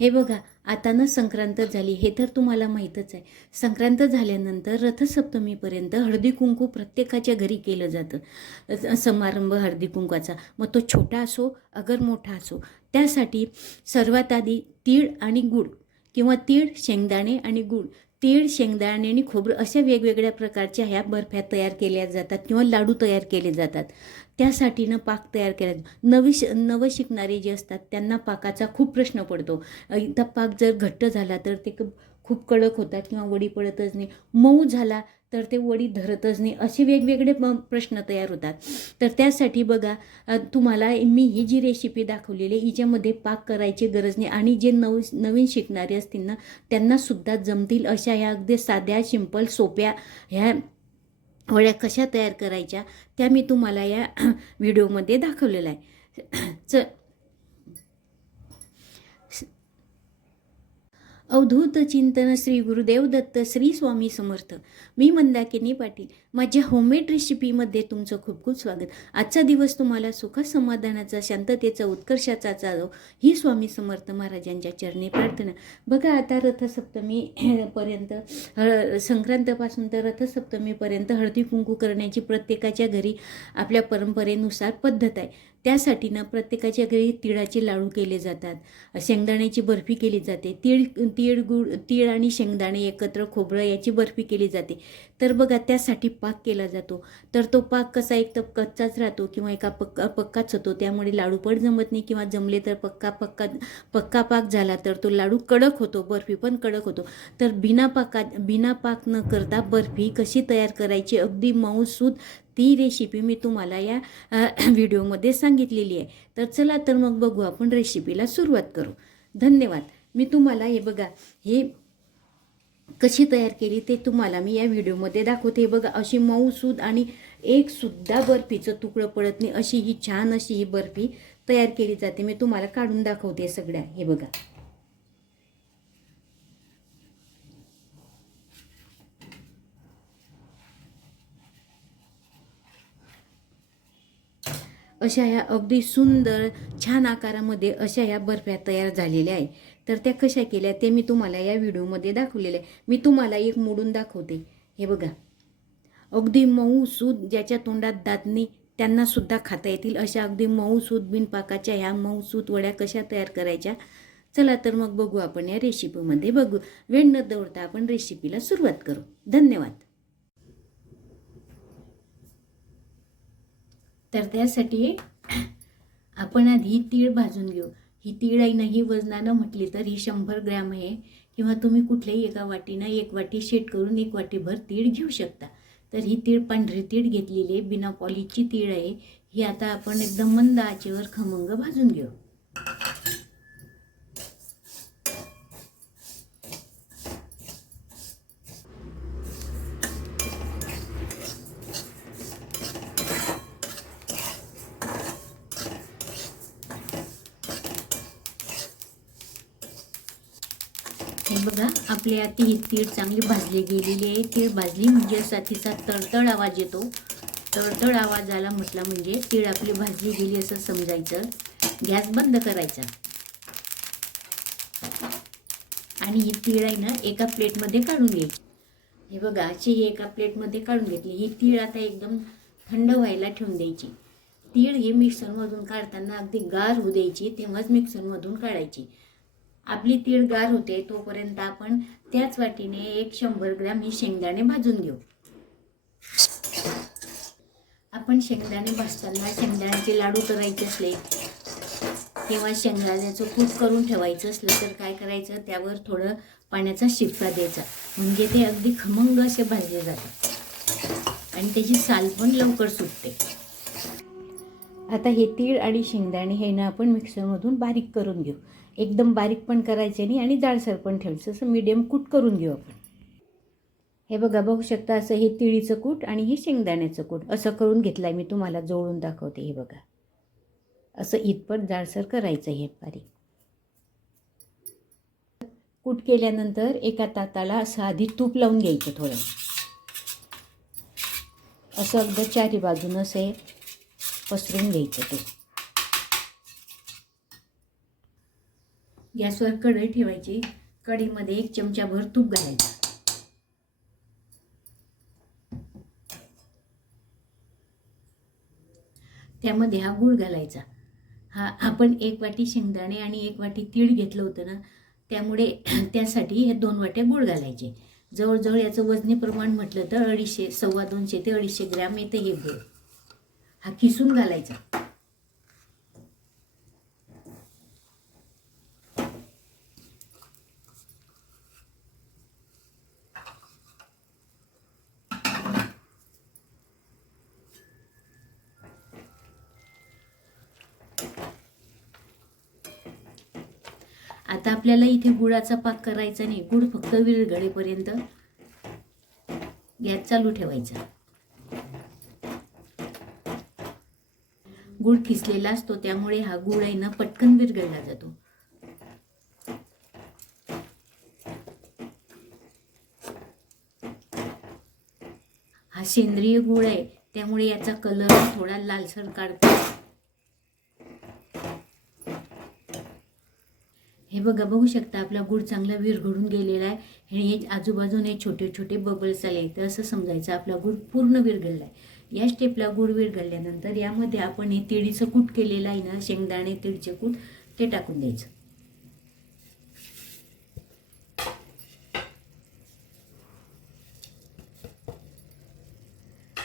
हे बघा, आता ना संक्रांत झाली हे तर तुम्हाला माहीतच आहे. संक्रांत झाल्यानंतर रथसप्तमीपर्यंत हळदी कुंकू प्रत्येकाच्या घरी केलं जातं. समारंभ हळदी कुंकवाचा, मग तो छोटा असो अगर मोठा असो. त्यासाठी सर्वात आधी तीळ आणि गूळ किंवा तीळ, शेंगदाणे आणि गूळ, तीळ, शेंगदाणे आणि खोबरं अशा वेगवेगळ्या प्रकारच्या ह्या बर्फ्या तयार केल्या जातात किंवा लाडू तयार केले जातात. त्यासाठीनं पाक तयार केला जातो. नवं शिकणारे जे असतात त्यांना पाकाचा खूप प्रश्न पडतो. एकदा पाक जर घट्ट झाला तर ते खूप कडक होतात किंवा वडी पडतच नाही. मऊ झाला तर ते वडी धरतच नाही. असे वेगवेगळे प्रश्न तयार होतात. तर त्यासाठी बघा, तुम्हाला मी ही जी रेसिपी दाखवलेली आहे हिच्यामध्ये पाक करायची गरज नाही आणि जे नवीन शिकणारे असतील ना त्यांनासुद्धा जमतील अशा ह्या अगदी साध्या सिंपल सोप्या ह्या वड्या कशा तयार करायच्या त्या मी तुम्हाला या व्हिडिओमध्ये दाखवलेलं आहे. अवधूत चिंतन श्री गुरुदेव दत्त, श्री स्वामी समर्थ. मी मंदाकिनी पाटील. माझ्या होममेड रेसिपीमध्ये तुमचं खूप खूप स्वागत. आजचा दिवस तुम्हाला सुख समाधानाचा, शांततेचा, उत्कर्षाचा जावो ही स्वामी समर्थ महाराजांच्या चरणी प्रार्थना. बघा, आता रथसप्तमीपर्यंत, संक्रांतपासून तर रथसप्तमीपर्यंत हळदी कुंकू करण्याची प्रत्येकाच्या घरी आपल्या परंपरेनुसार पद्धत आहे. त्यासाठी ना प्रत्येकाच्या घरी तिळाचे लाडू केले जातात, शेंगदाण्याची बर्फी केली जाते. तीळ आणि शेंगदाणे एकत्र, खोबरं याची बर्फी केली जाते. तर बघा, त्यासाठी पाक केला जातो. तर तो पाक कसा, एक तर कच्चाच राहतो किंवा पक्काच होतो. त्यामुळे लाडू पण जमत नाही किंवा जमले तर पक्का पाक झाला तर तो लाडू कडक होतो, बर्फी पण कडक होतो. तर बिना पाक न करता बर्फी कशी तयार करायची अगदी मऊसूद, ती रेसिपी मी तुम्हाला या व्हिडिओमध्ये सांगितलेली आहे. तर चला तर मग बघू आपण रेसिपीला सुरुवात करू. धन्यवाद. मी तुम्हाला हे बघा, हे कशी तयार केली ते तुम्हाला मी या व्हिडिओमध्ये दाखवते. हे बघा, अशी मऊसूद आणि एक सुद्धा बर्फीचं तुकडं पडत नाही अशी ही छान अशी ही बर्फी तयार केली जाते. मी तुम्हाला काढून दाखवते सगळ्या. हे बघा, अशा ह्या अगदी सुंदर छान आकारामध्ये अशा ह्या बर्फ्या तयार झालेल्या आहे. तर त्या कशा केल्या ते मी तुम्हाला या व्हिडिओमध्ये दाखवलेलं आहे. मी तुम्हाला एक मोडून दाखवते. हे बघा, अगदी मऊ सूद, ज्याच्या तोंडात दात नाही त्यांना सुद्धा खाता येतील अशा अगदी मऊ सूद बिनपाकाच्या ह्या मऊ सूद वड्या कशा तयार करायच्या. चला तर मग बघू आपण या रेसिपीमध्ये. बघू, वेळ न दवडता आपण रेसिपीला सुरुवात करू. धन्यवाद. तर त्यासाठी आपण आधी तीळ भाजून घेऊ. ही तीळ आहे ना, ही वजनानं म्हटली तर ही 100 ग्रॅम आहे किंवा तुम्ही कुठल्याही एका वाटीनं 1 वाटी शेट करून 1 वाटीभर तीळ घेऊ शकता. तर ही तीळ पांढरी तीळ घेतलेली आहे, बिना पॉलिशची तीळ आहे. ही आता आपण एकदम मंद आचेवर खमंग भाजून घेऊ. हे बघा, आपली आता ही तीळ चांगली भाजली गेलेली आहे. तीळ भाजली म्हणजे असा तिचा तळतळ आवाज येतो. तळतळ आवाज आला म्हटला म्हणजे तीळ आपली भाजली गेली असं समजायचं. गॅस बंद करायचा आणि ही तीळ आहे ना एका प्लेटमध्ये काढून घ्यायची. हे बघा, अशी ही एका प्लेटमध्ये काढून घेतली. ही तीळ आता एकदम थंड व्हायला ठेवून द्यायची. तीळ ही मिक्सरमधून काढताना अगदी गार होऊ द्यायची, तेव्हाच मिक्सरमधून काढायची. आपली तीळ गार होते तोपर्यंत आपण त्याच वाटीने 100 ग्रॅम ही शेंगदाणे भाजून घेऊ. आपण शेंगदाणे भाजताना शेंगदाण्याचे लाडू करायचे असले किंवा शेंगदाण्याचं कूट करून ठेवायचं असलं तर काय करायचं, त्यावर थोडं पाण्याचा शिपका द्यायचा म्हणजे ते अगदी खमंग असे भाजले जातात आणि त्याची साल पण लवकर सुटते. आता हे तीळ आणि शेंगदाणे हे ना आपण मिक्सरमधून बारीक करून घेऊ. एकदम बारीक पण करायचे नाही आणि जाडसर पण ठेवायचं, असं मीडियम कूट करून घेऊ आपण. हे बघा, बघू शकता असं हे तिळीचं कूट आणि हे शेंगदाण्याचं कूट असं करून घेतलं आहे. मी तुम्हाला जोडून दाखवते. हे बघा, असं इतपत जाडसर करायचं. हे बारीक कूट केल्यानंतर एका ताटाला असं आधी तूप लावून घ्यायचं थोडं, असं अगदी चारी बाजूनं असं पसरून घ्यायचं. ते गॅसवर कढई ठेवायची. कढईमध्ये 1 चमचाभर तूप घालायचं. त्यामध्ये हा गूळ घालायचा. आपण 1 वाटी शेंगदाणे आणि 1 वाटी तीळ घेतलं होतं ना, त्यामुळे त्यासाठी हे 2 वाट्या गूळ घालायचे. जवळजवळ याचं वजनी प्रमाण म्हटलं तर 250, 250 ते 250 ग्रॅम येतं हे गूळ. हा किसून घालायचा. आता आपल्याला इथे गुळाचा पाक करायचा नाही. गुळ फक्त विरघळेपर्यंत गॅस चालू ठेवायचा. गुळ किसलेला असतो त्यामुळे हा गुळ आहे ना पटकन विरघळला जातो. हा सेंद्रिय गुळ आहे त्यामुळे याचा कलर थोडा लालसर काढतो. हे बघू शकता आपला गूळ चांगला विरघळून गेलेला आहे. हे आजूबाजूने छोटे छोटे बबल्स आले तर असं समजायचं आपला गूळ पूर्ण विरघळला आहे. या स्टेपला गूळ विरघळल्यानंतर यामध्ये आपण हे तिळीचं कूट केलेलं आहे ना, शेंगदाणे तिळचे कूट, ते टाकून द्यायचं.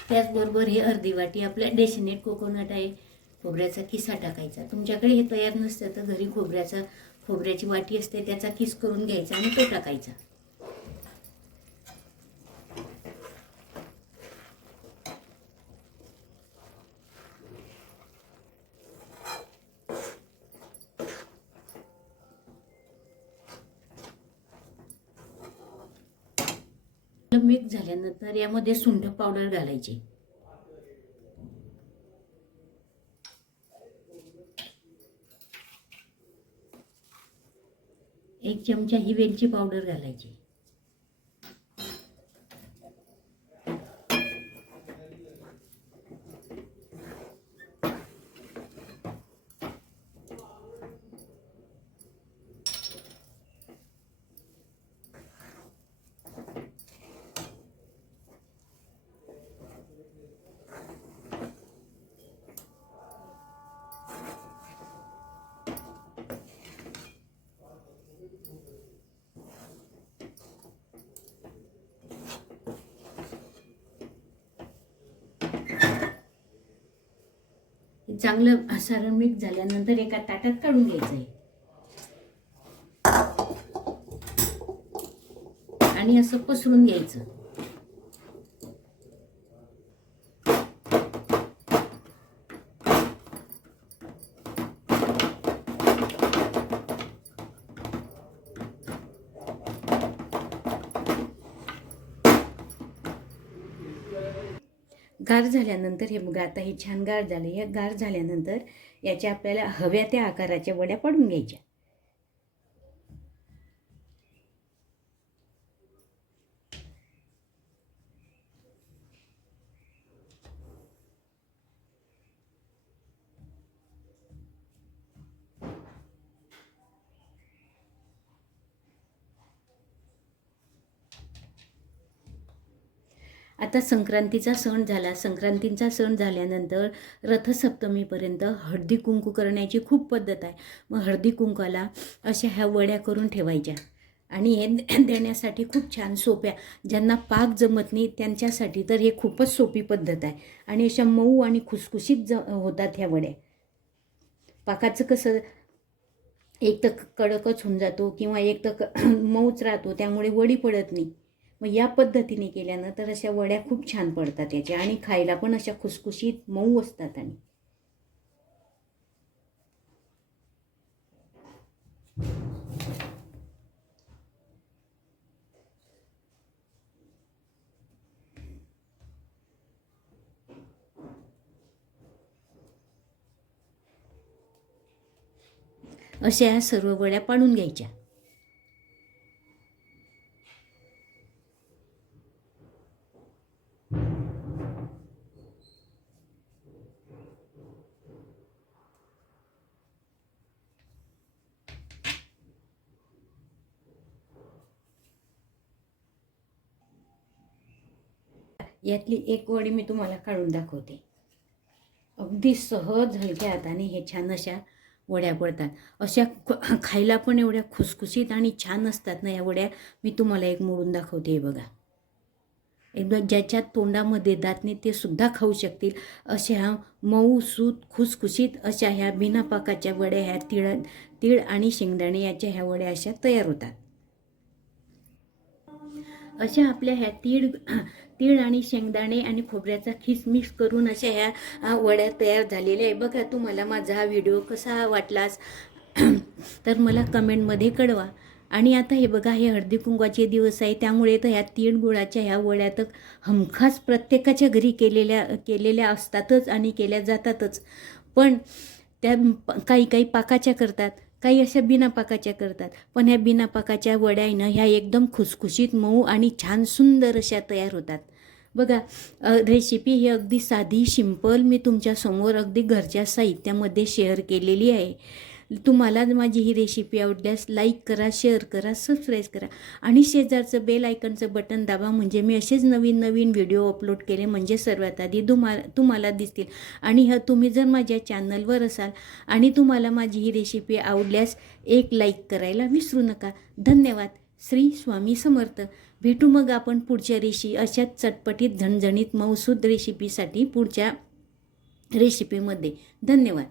त्याचबरोबर हे अर्धी वाटी आपल्या डेसिनेट कोकोनट आहे, खोबऱ्याचा किसा टाकायचा. तुमच्याकडे हे तयार नसतं तर घरी खोबऱ्याची वाटी असते त्याचा किस करून घ्यायचा आणि तो टाकायचा. मिक्स झाल्यानंतर यामध्ये सुंठ पावडर घालायची. 1 चमचा ही वेलची पावडर घालायची. चांगलं सारण मिक्स झाल्यानंतर एका ताटात काढून घ्यायचं आहे आणि असं पसरून घ्यायचं. गार झाल्यानंतर हे बघा आता हे छान गार झाले. हे गार झाल्यानंतर याच्या आपल्याला हव्या त्या आकाराच्या वड्या पाडून घ्यायच्या. आता संक्रांतीचा सण झाला. संक्रांतीचा सण झाल्यानंतर रथसप्तमीपर्यंत हळदी कुंकू करण्याची खूप पद्धत आहे. मग हळदी कुंकाला अशा ह्या वड्या करून ठेवायच्या आणि हे देण्यासाठी खूप छान सोप्या, ज्यांना पाक जमत नाही त्यांच्यासाठी तर हे खूपच सोपी पद्धत आहे. आणि अशा मऊ आणि खुसखुशीत होतात ह्या वड्या. पाकाचं कसं एक तर कडकच होऊन जातो किंवा एक तर मऊच राहतो, त्यामुळे वडी पडत नाही. मग या पद्धतीने केल्यानं तर अशा वड्या खूप छान पडतात याच्या आणि खायला पण अशा खुसखुशीत मऊ असतात. आणि अशा सर्व वड्या पाडून घ्यायच्या. यातली एक वडी मी तुम्हाला काढून दाखवते. अगदी सहज हलक्या हाताने हे छान अशा वड्या पडतात. अशा खायला पण एवढ्या खुसखुशीत आणि छान असतात ना या वड्या. मी तुम्हाला एक मोडून दाखवते. हे बघा, एकदम ज्याच्या तोंडामध्ये दात नाही ते सुद्धा खाऊ शकतील अशा मऊ सूत खुसखुशीत अशा ह्या बिना पाकाच्या वड्या, ह्या तीळ आणि शेंगदाणे याच्या ह्या वड्या अशा तयार होतात. अशा आपल्या ह्या तीळ आणि शेंगदाणे आणि खोबऱ्याचा खीस मिक्स करून अशा ह्या वड्या तयार झालेल्या आहे. बघा, तुम्हाला माझा हा व्हिडिओ कसा वाटलास तर मला कमेंटमध्ये कळवा. आणि आता हे बघा, हे हळदी कुंकवाचे दिवस आहे, त्यामुळे तर ह्या तीळ गुळाच्या ह्या वड्या तर हमखास प्रत्येकाच्या घरी केलेल्या असतातच आणि केल्या जातातच. पण त्या काही पाकाच्या करतात, काही अशा बिना पाकाच्या करतात. पण ह्या बिना पाकाच्या वड्या आहे ना, ह्या एकदम खुसखुशीत मऊ आणि छान सुंदर अशा तयार होतात. बघा, रेसिपी ही अगदी साधी सिंपल मी तुमच्यासमोर अगदी घरच्या साहित्यामध्ये शेअर केलेली आहे. तुम्हाला माझी ही रेसिपी आवडल्यास लाईक करा, शेअर करा, सबस्क्राईब करा आणि शेजारचं बेल आयकनचं बटन दाबा. म्हणजे मी असेच नवीन व्हिडिओ अपलोड केले म्हणजे सर्वात आधी तुम्हाला दिसतील. आणि तुम्ही जर माझ्या चॅनलवर असाल आणि तुम्हाला माझी ही रेसिपी आवडल्यास एक लाईक करायला विसरू नका. धन्यवाद. श्री स्वामी समर्थ. भेटू मग आपण पुढच्या अशाच चटपटीत झणझणीत मऊसूद रेसिपीसाठी पुढच्या रेसिपीमध्ये. धन्यवाद.